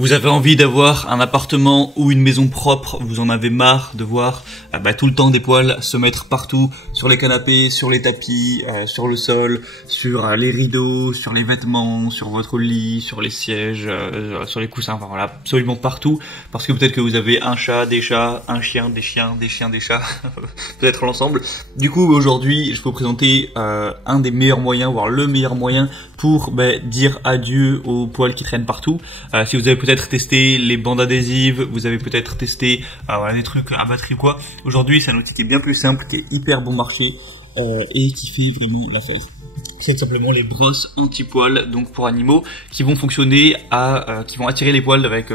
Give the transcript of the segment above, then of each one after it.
Vous avez envie d'avoir un appartement ou une maison propre, vous en avez marre de voir tout le temps des poils se mettre partout, sur les canapés, sur les tapis, sur le sol, sur les rideaux, sur les vêtements, sur votre lit, sur les sièges, sur les coussins, enfin voilà, absolument partout, parce que peut-être que vous avez un chat, des chats, un chien, des chiens, des chiens, des chats, peut-être l'ensemble. Du coup, aujourd'hui, je vais vous présenter un des meilleurs moyens, voire le meilleur moyen pour dire adieu aux poils qui traînent partout. Si vous avez peut-être testé les bandes adhésives, vous avez peut-être testé des trucs à batterie ou quoi. Aujourd'hui, c'est un outil qui est bien plus simple, qui est hyper bon marché et qui fait vraiment la fête. C'est tout simplement les brosses anti-poils, donc pour animaux, qui vont fonctionner qui vont attirer les poils avec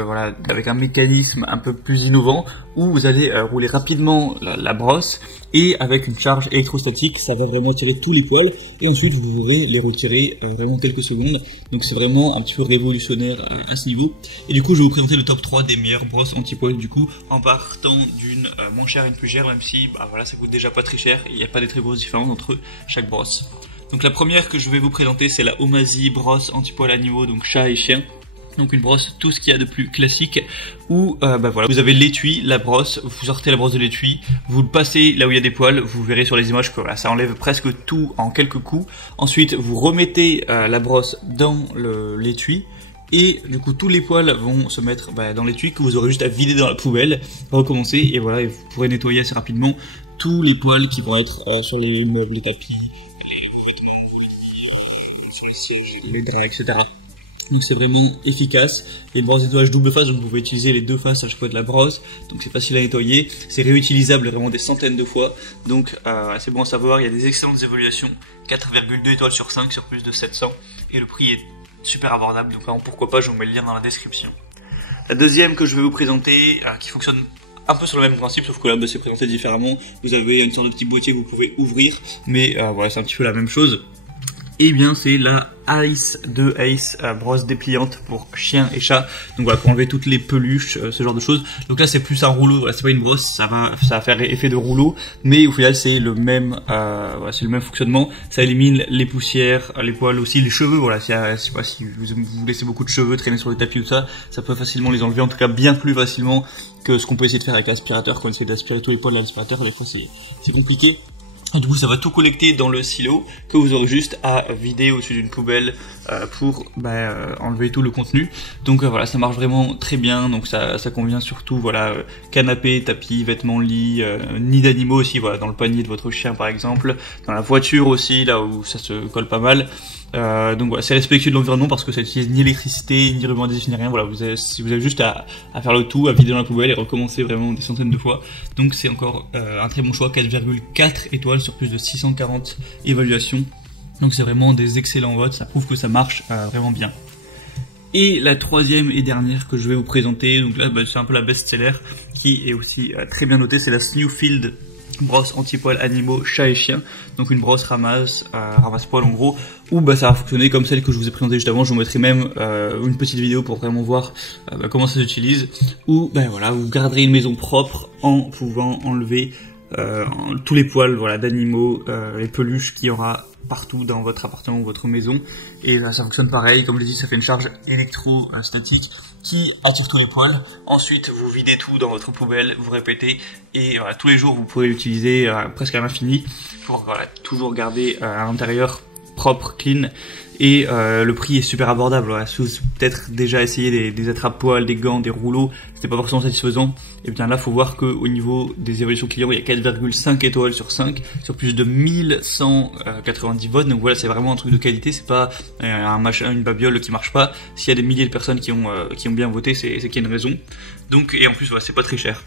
un mécanisme un peu plus innovant, où vous allez rouler rapidement la brosse, et avec une charge électrostatique, ça va vraiment attirer tous les poils, et ensuite vous pourrez les retirer vraiment quelques secondes. Donc c'est vraiment un petit peu révolutionnaire à ce niveau. Et du coup, je vais vous présenter le top 3 des meilleures brosses anti-poils, du coup, en partant d'une moins chère à une plus chère, même si ça coûte déjà pas très cher, et il n'y a pas de très grosses différences entre chaque brosse. Donc la première que je vais vous présenter, c'est la Omasi brosse anti-poils animaux, donc chat et chien. Donc une brosse, tout ce qu'il y a de plus classique, où vous avez l'étui, la brosse, vous sortez la brosse de l'étui, vous le passez là où il y a des poils, vous verrez sur les images que ça enlève presque tout en quelques coups. Ensuite, vous remettez la brosse dans l'étui, et du coup tous les poils vont se mettre dans l'étui, que vous aurez juste à vider dans la poubelle, recommencer, et voilà, et vous pourrez nettoyer assez rapidement tous les poils qui vont être sur les meubles, les tapis, les draps, etc. Donc c'est vraiment efficace. Il y a une brosse de nettoyage double face, donc vous pouvez utiliser les deux faces à chaque fois de la brosse, donc c'est facile à nettoyer, c'est réutilisable vraiment des centaines de fois, donc c'est bon à savoir. Il y a des excellentes évaluations, 4,2 étoiles sur 5 sur plus de 700, et le prix est super abordable, donc vraiment pourquoi pas, je vous mets le lien dans la description. La deuxième que je vais vous présenter, qui fonctionne un peu sur le même principe, sauf que là c'est présenté différemment. Vous avez une sorte de petit boîtier que vous pouvez ouvrir, mais voilà, c'est un petit peu la même chose. Et bien c'est la Ace de Ace, brosse dépliante pour chien et chat. Donc voilà, pour enlever toutes les peluches, ce genre de choses. Donc là c'est plus un rouleau, voilà, c'est pas une brosse, ça va faire effet de rouleau, mais au final c'est le même c'est le même fonctionnement. Ça élimine les poussières, les poils aussi, les cheveux. Voilà, si vous laissez beaucoup de cheveux traîner sur les tapis, tout ça, ça peut facilement les enlever, en tout cas bien plus facilement que ce qu'on peut essayer de faire avec l'aspirateur. Quand on essaie d'aspirer tous les poils à l'aspirateur, des fois c'est compliqué. Du coup, ça va tout collecter dans le silo que vous aurez juste à vider au-dessus d'une poubelle pour enlever tout le contenu. Donc voilà, ça marche vraiment très bien. Donc ça convient surtout canapé, tapis, vêtements, lit, nid d'animaux aussi. Voilà, dans le panier de votre chien par exemple, dans la voiture aussi, là où ça se colle pas mal. Donc voilà, c'est respectueux de l'environnement parce que ça n'utilise ni électricité, ni ruban adhésif, ni rien. Voilà, vous avez juste à faire le tout, à vider dans la poubelle et recommencer vraiment des centaines de fois. Donc c'est encore un très bon choix, 4,4 étoiles sur plus de 640 évaluations. Donc c'est vraiment des excellents votes, ça prouve que ça marche vraiment bien. Et la troisième et dernière que je vais vous présenter, donc là c'est un peu la best-seller, qui est aussi très bien notée, c'est la Snowfield brosse anti-poils animaux, chat et chien. Donc une brosse ramasse-poils en gros, où ça va fonctionner comme celle que je vous ai présentée juste avant. Je vous mettrai même une petite vidéo pour vraiment voir comment ça s'utilise, où vous garderez une maison propre en pouvant enlever tous les poils d'animaux, les peluches qu'il y aura partout dans votre appartement ou votre maison. Et là ça fonctionne pareil, comme je l'ai dit, ça fait une charge électrostatique qui attire tous les poils. Ensuite vous videz tout dans votre poubelle, vous répétez, et tous les jours vous pourrez l'utiliser presque à l'infini pour toujours garder à l'intérieur propre, clean. Et le prix est super abordable. Voilà. Si vous avez peut-être déjà essayé des attrape-poils, des gants, des rouleaux, c'était pas forcément satisfaisant, et bien là faut voir que au niveau des évaluations clients, il y a 4,5 étoiles sur 5 sur plus de 1190 votes. Donc voilà, c'est vraiment un truc de qualité, c'est pas une babiole qui marche pas. S'il y a des milliers de personnes qui ont bien voté, c'est qu'il y a une raison. Donc, et en plus c'est pas très cher.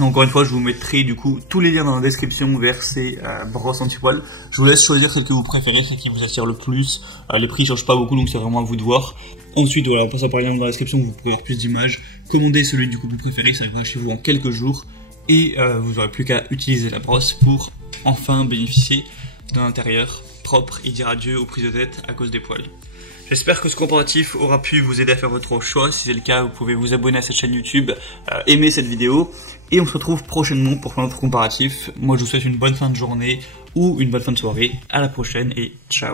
Encore une fois, je vous mettrai du coup tous les liens dans la description vers ces brosses anti-poils. Je vous laisse choisir celle que vous préférez, celle qui vous attire le plus. Les prix changent pas beaucoup, donc c'est vraiment à vous de voir. Ensuite, en passant par les liens dans la description, vous pourrez avoir plus d'images. Commandez celui du coup que vous préférez, ça arrivera chez vous en quelques jours. Et vous n'aurez plus qu'à utiliser la brosse pour enfin bénéficier d'un intérieur propre et dire adieu aux prises de tête à cause des poils. J'espère que ce comparatif aura pu vous aider à faire votre choix. Si c'est le cas, vous pouvez vous abonner à cette chaîne YouTube, aimer cette vidéo, et on se retrouve prochainement pour faire notre comparatif. Moi je vous souhaite une bonne fin de journée ou une bonne fin de soirée. À la prochaine et ciao.